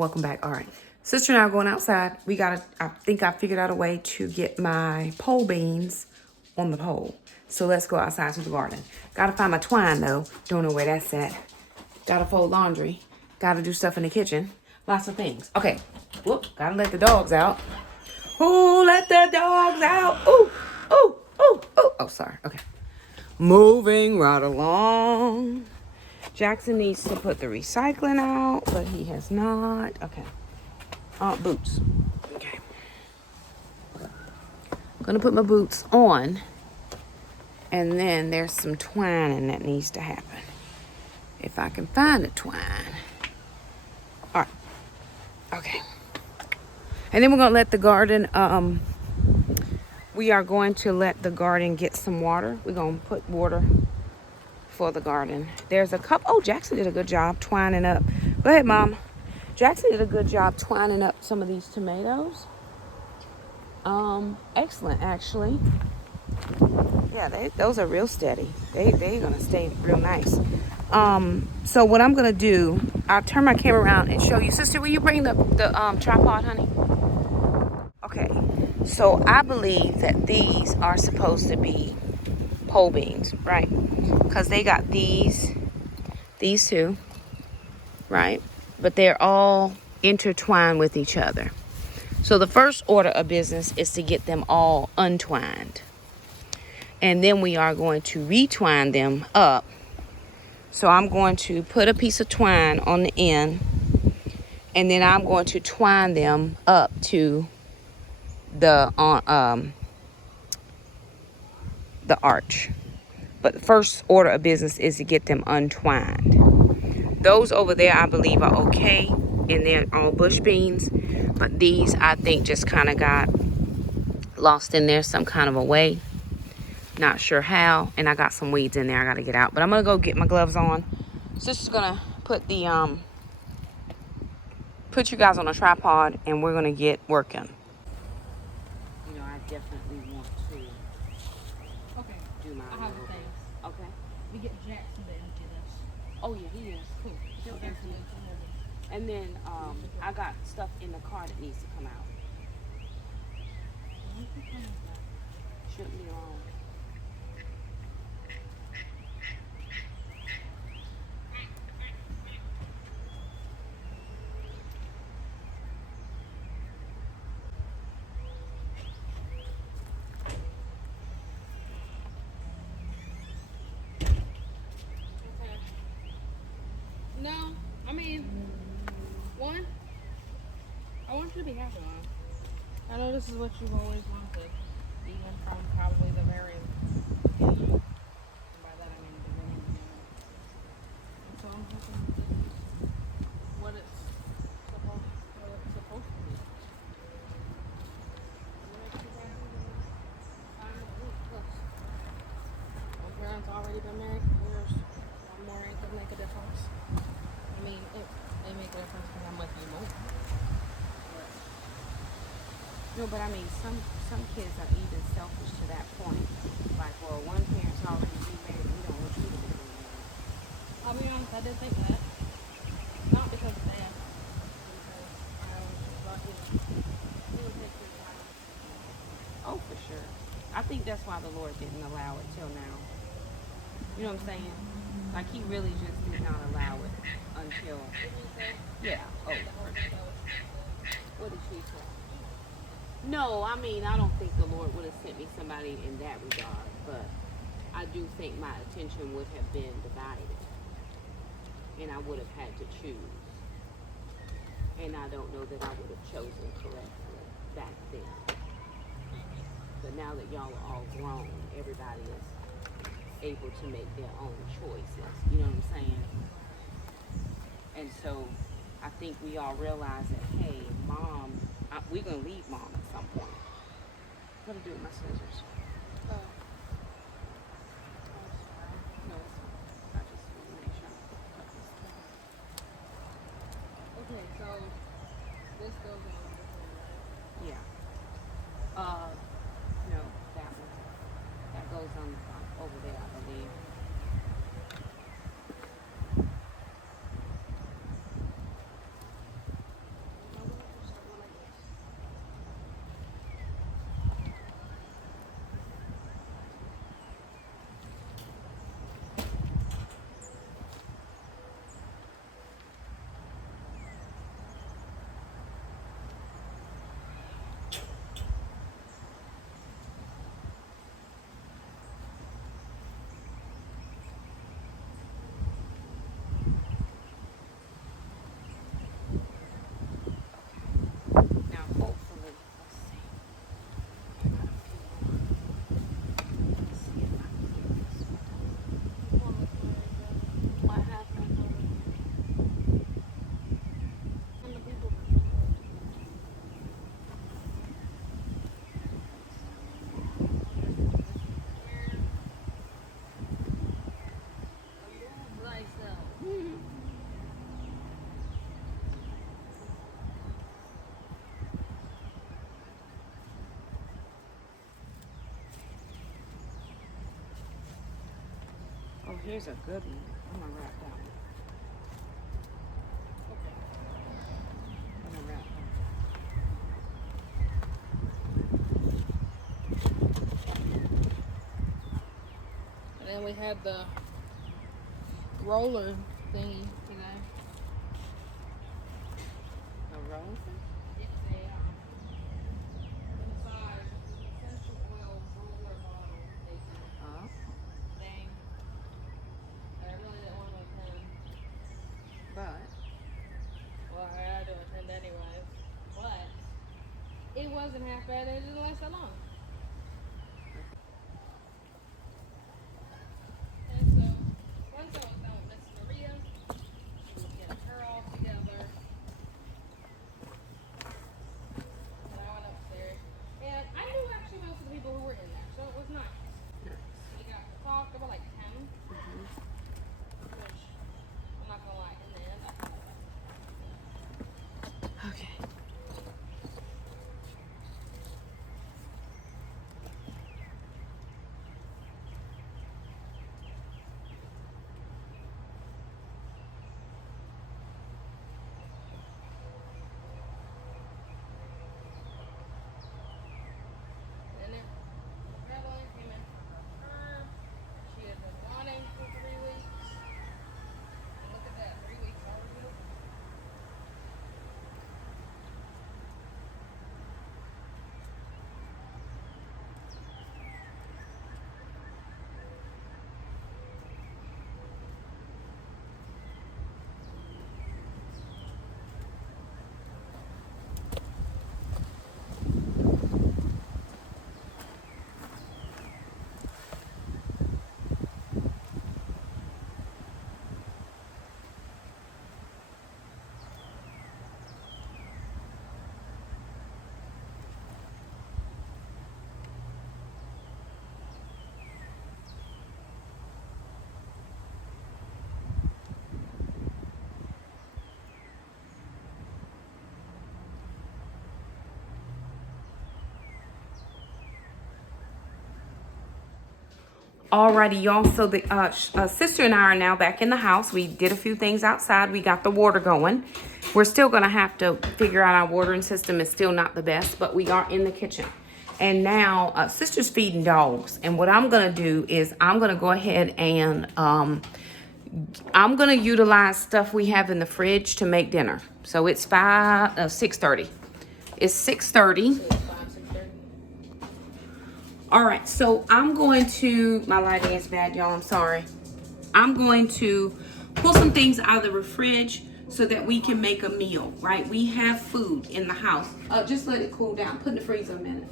welcome back. All right, sister and I are going outside. I think I figured out a way to get my pole beans on the pole. So let's go outside to the garden. Gotta find my twine though. Don't know where that's at. Gotta fold laundry. Gotta do stuff in the kitchen. Lots of things. Okay, whoop, gotta let the dogs out. Who let the dogs out? Ooh, ooh, ooh, ooh. Oh, sorry, okay. Moving right along. Jackson needs to put the recycling out, but he has not. Okay. Boots. Okay. I'm gonna put my boots on, and then there's some twining that needs to happen. If I can find the twine. All right. Okay. And then we're gonna let the garden. We are going to let the garden get some water. We're gonna put water for the garden. There's a cup. Oh, Jackson did a good job twining up. Go ahead, Mom. Jackson did a good job twining up some of these tomatoes. Excellent, actually. Yeah, those are real steady. They're gonna stay real nice. So what I'm gonna do, I'll turn my camera around and show you. Sister, will you bring the tripod, honey? Okay. So I believe that these are supposed to be pole beans, right? Because they got these two, right? But they're all intertwined with each other. So the first order of business is to get them all untwined. And then we are going to retwine them up. So I'm going to put a piece of twine on the end, and then I'm going to twine them up to the arch. But the first order of business is to get them untwined. Those over there I believe are okay, and they're all bush beans. But these I think just kind of got lost in there some kind of a way. Not sure how. And I got some weeds in there I got to get out. But I'm going to go get my gloves on. Sister's going to put the put you guys on a tripod, and we're going to get working. You know, I definitely want to do my I have the things. Okay. We get Jackson to empty this. Oh yeah, he is. Cool. He'll empty it. And then I got stuff in the car that needs to come out. Shouldn't be long. No, I mean, one, I want you to be happy, Mom. I know this is what you've always wanted, even from probably the very beginning. And by that I mean the beginning. And so I'm hoping that this is what it's supposed to be. My parents already been married for years. One more ain't gonna make a difference. I mean, they make a difference because I'm with you more. No, but I mean, some kids are even selfish to that point. Like, well, one parent's already remarried, we don't want you to be remarried. I'll be honest, I did think that. Not because of that. Because I was just thought he would take his time. Oh, for sure. I think that's why the Lord didn't allow it till now. You know what I'm saying? Like, he really just did not allow it until... Yeah. Oh. What did she say? No, I mean, I don't think the Lord would have sent me somebody in that regard, but I do think my attention would have been divided, and I would have had to choose. And I don't know that I would have chosen correctly back then. But now that y'all are all grown, everybody is able to make their own choices. You know what I'm saying? And so I think we all realize that, hey, Mom, we're going to leave Mom at some point. What to do with my scissors? No, it's fine. I just want to make sure I cut this thing. Okay, so this goes on the thing, right? Yeah. No, that one. That goes on over there, I believe. Oh, here's a good one. I'm gonna wrap that one. I'm gonna wrap And then we had the roller thingy today. a roll. It's a inside essential oil roller bottle Oh. thing. I really didn't want to attend. But Well, I had to attend anyways. But it wasn't half bad. It didn't last that long. And so once I was done with Miss Maria, she was getting her all together. And I went upstairs. And I knew actually most of the people who were in there, so it was nice. We got to talk. There were like 10. Which, I'm not gonna lie, in the end, I kind of liked. okay. And then Madeline came in for her. She had been wanting for 3 weeks. And look at that, 3 weeks already. Alrighty, y'all. So the sister and I are now back in the house. We did a few things outside. We got the water going. We're still gonna have to figure out our watering system. It's still not the best, but we are in the kitchen. And now sister's feeding dogs. And what I'm gonna do is I'm gonna go ahead and I'm gonna utilize stuff we have in the fridge to make dinner. So it's 6:30. It's 6:30. So it's 5, 6:30. All right, so I'm going to, my lighting is bad, y'all, I'm sorry. I'm going to pull some things out of the fridge so that we can make a meal, right? We have food in the house. Just let it cool down. Put in the freezer a minute.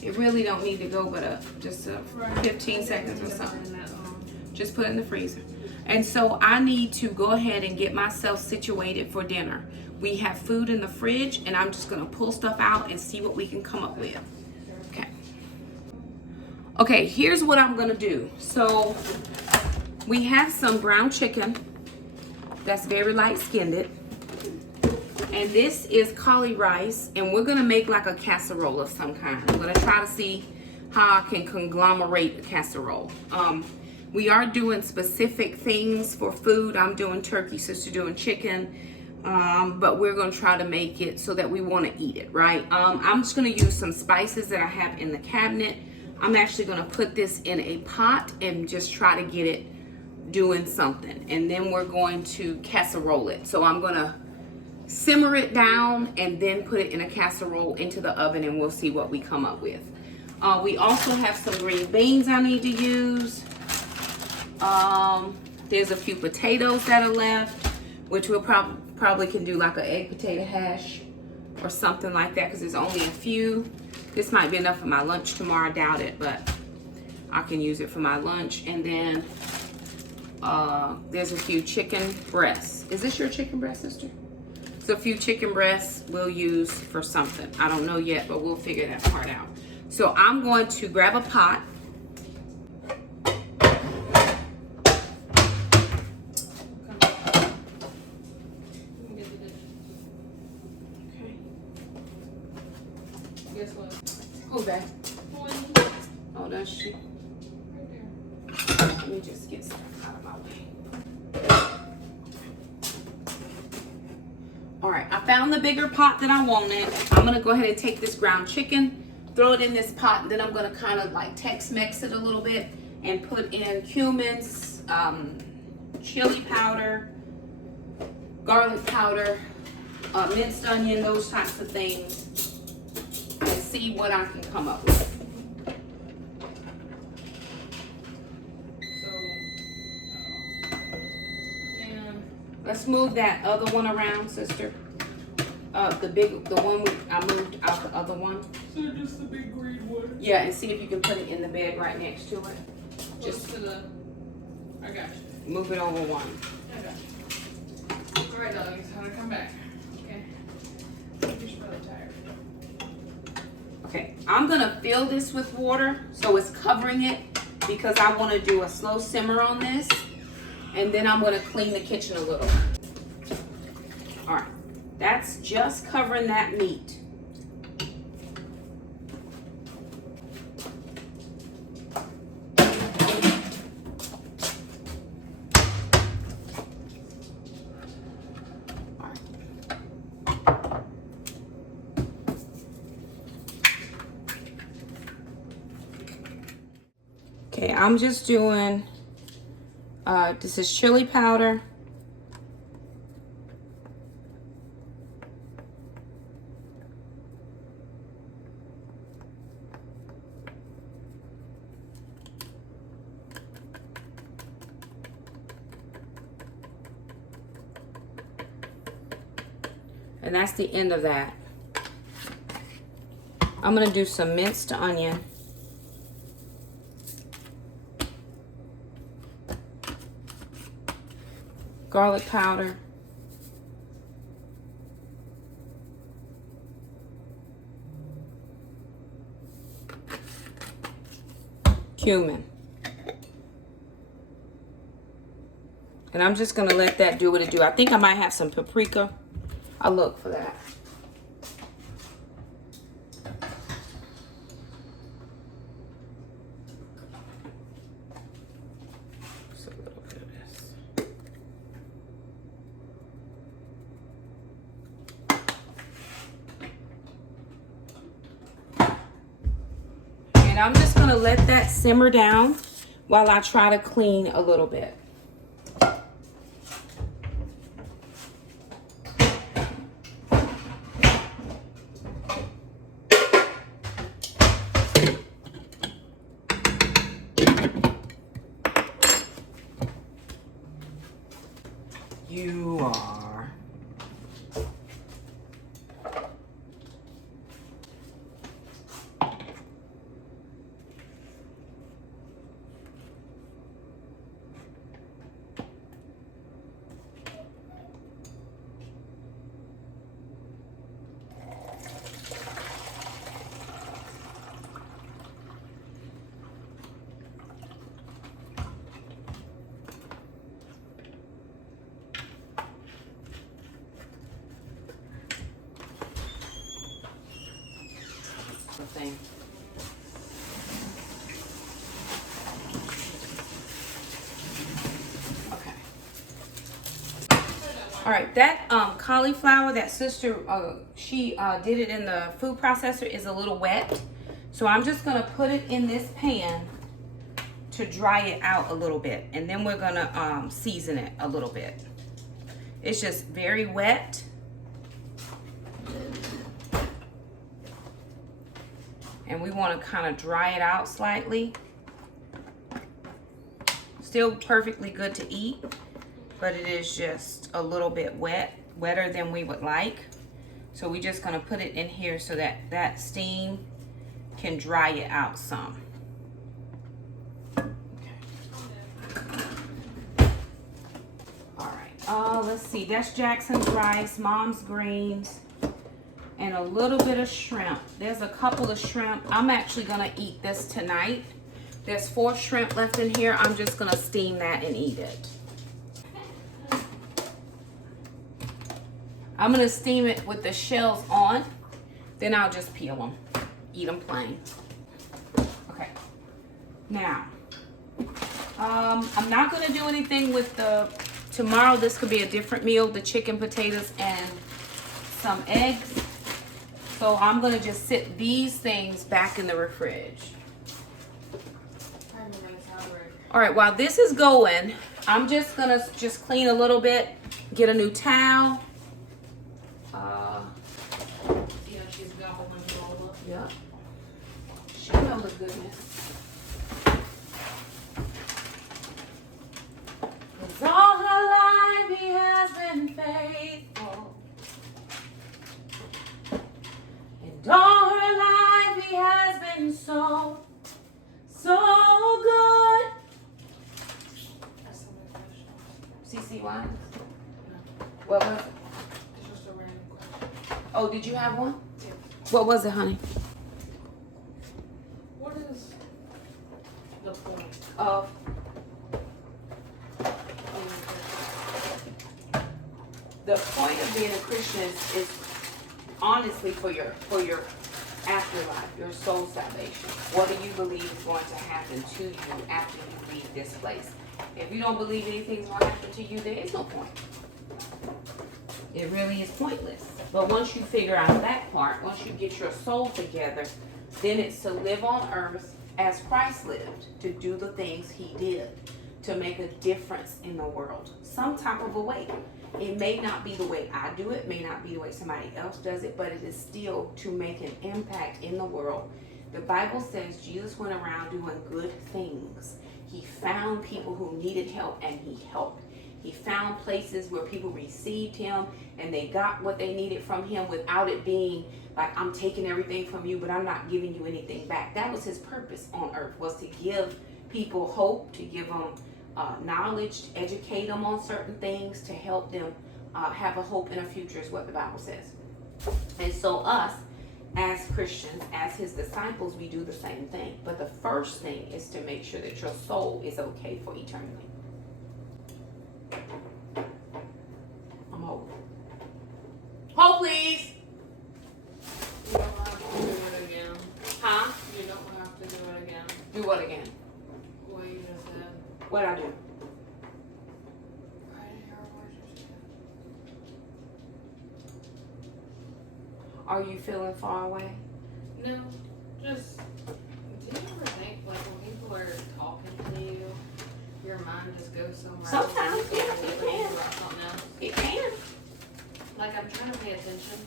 It really don't need to go but just 15 seconds or something. Just put it in the freezer. And so I need to go ahead and get myself situated for dinner. We have food in the fridge, and I'm just gonna pull stuff out and see what we can come up with. Okay. Okay, here's what I'm gonna do. So we have some brown chicken that's very light skinned. And this is cauli rice, and we're gonna make like a casserole of some kind. I'm gonna try to see how I can conglomerate a casserole. We are doing specific things for food. I'm doing turkey, sister doing chicken. But we're gonna try to make it so that we wanna eat it, right? I'm just gonna use some spices that I have in the cabinet. I'm actually gonna put this in a pot and just try to get it doing something. And then we're going to casserole it. So I'm gonna simmer it down and then put it in a casserole into the oven, and we'll see what we come up with. We also have some green beans I need to use. There's a few potatoes that are left, which we'll probably can do like an egg potato hash or something like that, because there's only a few. This might be enough for my lunch tomorrow. I doubt it, but I can use it for my lunch. And then there's a few chicken breasts. Is this your chicken breast, sister? So a few chicken breasts we'll use for something. I don't know yet, but we'll figure that part out. So I'm going to grab a pot. Guess what? Who's that? Twine. Oh, that's she. Right there. Let me just get stuff out of my way. All right, I found the bigger pot that I wanted. I'm gonna go ahead and take this ground chicken, throw it in this pot, and then I'm gonna kind of like Tex-Mex it a little bit and put in cumin, chili powder, garlic powder, minced onion, those types of things, and see what I can come up with. Let's move that other one around, sister. The one I moved out the other one. So just the big green one? Yeah, and see if you can put it in the bed right next to it. Just to the, I got you. Move it over one. I got you. All right, darling, it's time to come back. Okay. You're really tired. Okay, I'm gonna fill this with water so it's covering it because I wanna do a slow simmer on this. And then I'm gonna clean the kitchen a little. All right, that's just covering that meat. All right. Okay, I'm just doing this is chili powder, and that's the end of that. I'm gonna do some minced onion. Garlic powder, cumin, and I'm just gonna let that do what it do. I think I might have some paprika. I'll look for that. And I'm just gonna let that simmer down while I try to clean a little bit. You are. Thing. Okay. All right, that cauliflower, that sister, she did it in the food processor, is a little wet. So I'm just gonna put it in this pan to dry it out a little bit, and then we're gonna season it a little bit. It's just very wet. And we want to kind of dry it out slightly. Still perfectly good to eat, but it is just a little bit wet, wetter than we would like. So we're just going to put it in here so that that steam can dry it out some. Okay. All right. Let's see. That's Jackson's rice, Mom's greens, and a little bit of shrimp. There's a couple of shrimp. I'm actually gonna eat this tonight. There's 4 shrimp left in here. I'm just gonna steam that and eat it. I'm gonna steam it with the shells on. Then I'll just peel them, eat them plain. Okay. Now, I'm not going to do anything with tomorrow this could be a different meal, the chicken, potatoes, and some eggs. So I'm going to just sit these things back in the fridge. All right, while this is going, I'm just going to just clean a little bit, get a new towel. She's gobbling all up. Yeah. She knows the goodness. 'Cause all her life he has been faithful. And all her life he has been so good. That's so many questions. CC why? No, What was it? it's just a random question. Oh, did you have one? Yeah. What was it, honey? What is the point Of the point of being a Christian is honestly for your afterlife, your soul salvation. What do you believe is going to happen to you after you leave this place? If you don't believe anything's going to happen to you, there is no point. It really is pointless. But once you figure out that part, once you get your soul together, then it's to live on earth as Christ lived, to do the things he did, to make a difference in the world, some type of a way. It may not be the way I do it, may not be the way somebody else does it, but it is still to make an impact in the world. The Bible says Jesus went around doing good things. He found people who needed help and he helped. He found places where people received him and they got what they needed from him without it being like, I'm taking everything from you, but I'm not giving you anything back. That was his purpose on earth, was to give people hope, to give them knowledge, to educate them on certain things, to help them have a hope in a future is what the Bible says. And so us, as Christians, as his disciples, we do the same thing. But the first thing is to make sure that your soul is okay for eternity. I'm hope. Hope, please. You don't have to do it again. Huh? You don't have to do it again. Do what again? What you just said. What'd I do? I didn't hear what you said. Are you feeling far away? No, just, do you ever think, like, when people are talking to you, your mind just goes somewhere Sometimes, else? yeah, You it think can. about something else? It can. Like, I'm trying to pay attention.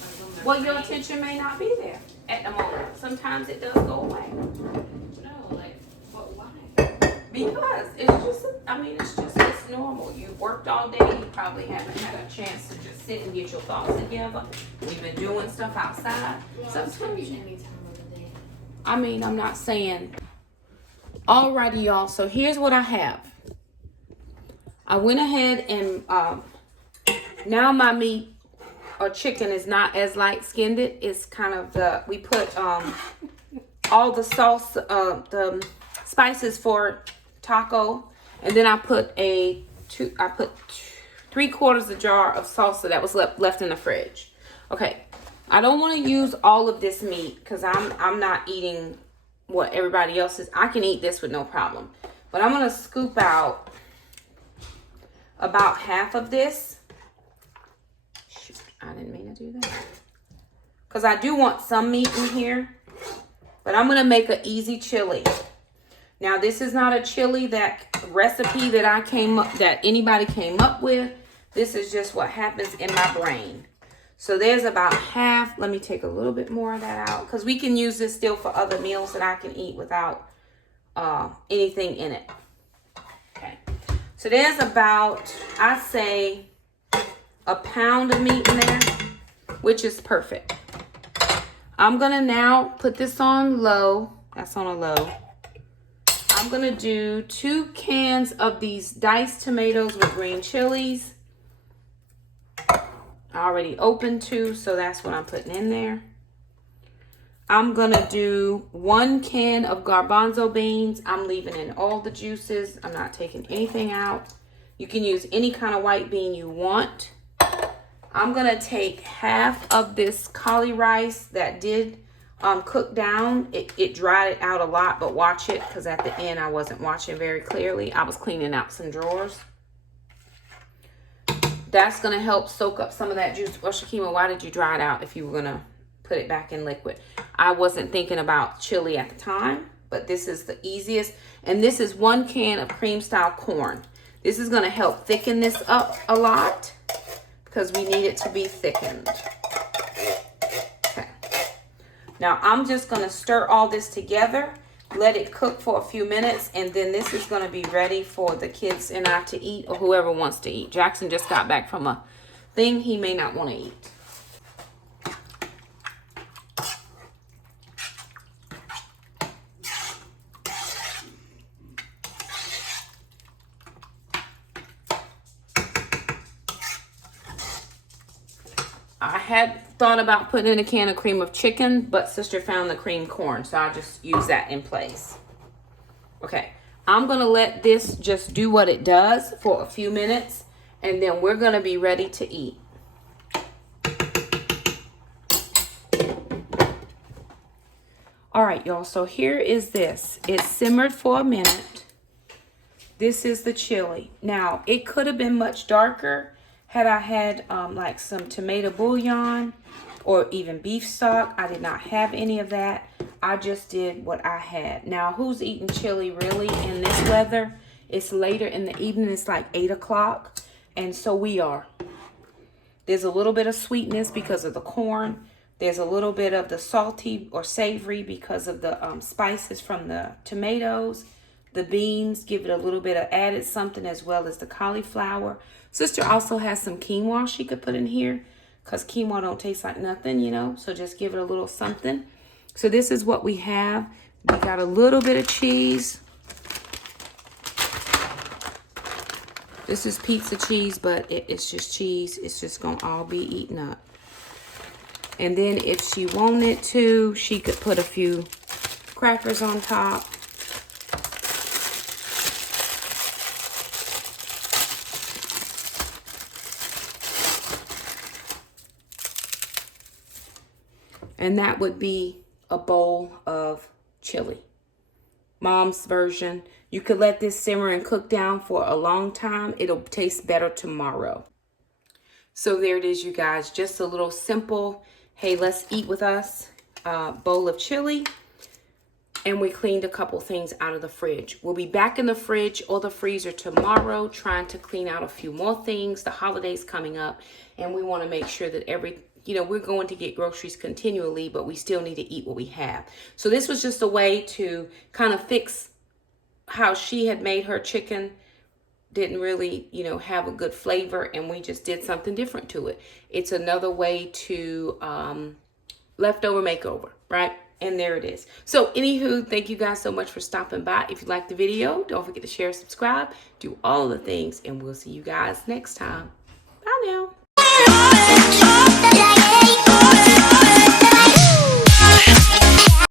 Like, when they're Well, your saying- attention may not be there at the moment. Sometimes it does go away. No, like, but why? Because it's normal. You've worked all day. You probably haven't had a chance to just sit and get your thoughts together. We've been doing stuff outside. Well, Sometimes, any time of the day. I'm not saying. Alrighty, y'all. So here's what I have. I went ahead and now my meat or chicken is not as light skinned. It's kind of we put all the sauce, the spices for taco, and then I put 3/4 a jar of salsa that was left in the fridge. Okay, I don't want to use all of this meat because I'm not eating what everybody else is. I can eat this with no problem, but I'm gonna scoop out about half of this. Shoot, I didn't mean to do that because I do want some meat in here, but I'm gonna make an easy chili. Now, this is not a chili recipe that anybody came up with. This is just what happens in my brain. So there's about half. Let me take a little bit more of that out because we can use this still for other meals that I can eat without anything in it. Okay. So there's about, I say, a pound of meat in there, which is perfect. I'm going to now put this on low. That's on a low. I'm going to do 2 cans of these diced tomatoes with green chilies. I already opened 2, so that's what I'm putting in there. I'm going to do 1 can of garbanzo beans. I'm leaving in all the juices. I'm not taking anything out. You can use any kind of white bean you want. I'm going to take half of this cauli rice that did cooked down, it dried it out a lot, but watch it, because at the end I wasn't watching very clearly. I was cleaning out some drawers. That's going to help soak up some of that juice. Well, Shakima, why did you dry it out if you were going to put it back in liquid? I wasn't thinking about chili at the time, but this is the easiest. And this is 1 can of cream style corn. This is going to help thicken this up a lot because we need it to be thickened. Okay. Now I'm just going to stir all this together, let it cook for a few minutes, and then this is going to be ready for the kids and I to eat, or whoever wants to eat. Jackson just got back from a thing he may not want to eat. I had thought about putting in a can of cream of chicken, but sister found the cream corn, so I just use that in place. Okay, I'm going to let this just do what it does for a few minutes, and then we're going to be ready to eat. All right, y'all, so here is this. It simmered for a minute. This is the chili. Now, it could have been much darker had I had like some tomato bouillon or even beef stock. I did not have any of that. I just did what I had. Now, who's eating chili really in this weather? It's later in the evening. It's like 8 o'clock. And so we are. There's a little bit of sweetness because of the corn. There's a little bit of the salty or savory because of the spices from the tomatoes. The beans give it a little bit of added something, as well as the cauliflower. Sister also has some quinoa she could put in here because quinoa don't taste like nothing, you know. So just give it a little something. So this is what we have. We got a little bit of cheese. This is pizza cheese, but it's just cheese. It's just going to all be eaten up. And then if she wanted to, she could put a few crackers on top. And that would be a bowl of chili. Mom's version. You could let this simmer and cook down for a long time. It'll taste better tomorrow. So there it is, you guys. Just a little simple, hey, let's eat with us, bowl of chili. And we cleaned a couple things out of the fridge. We'll be back in the fridge or the freezer tomorrow trying to clean out a few more things. The holidays coming up, and we want to make sure that we're going to get groceries continually, but we still need to eat what we have. So this was just a way to kind of fix how she had made her chicken. Didn't really, have a good flavor, and we just did something different to it. It's another way to leftover makeover, right? And there it is. So anywho, thank you guys so much for stopping by. If you liked the video, don't forget to share, subscribe, do all the things, and we'll see you guys next time. Bye now.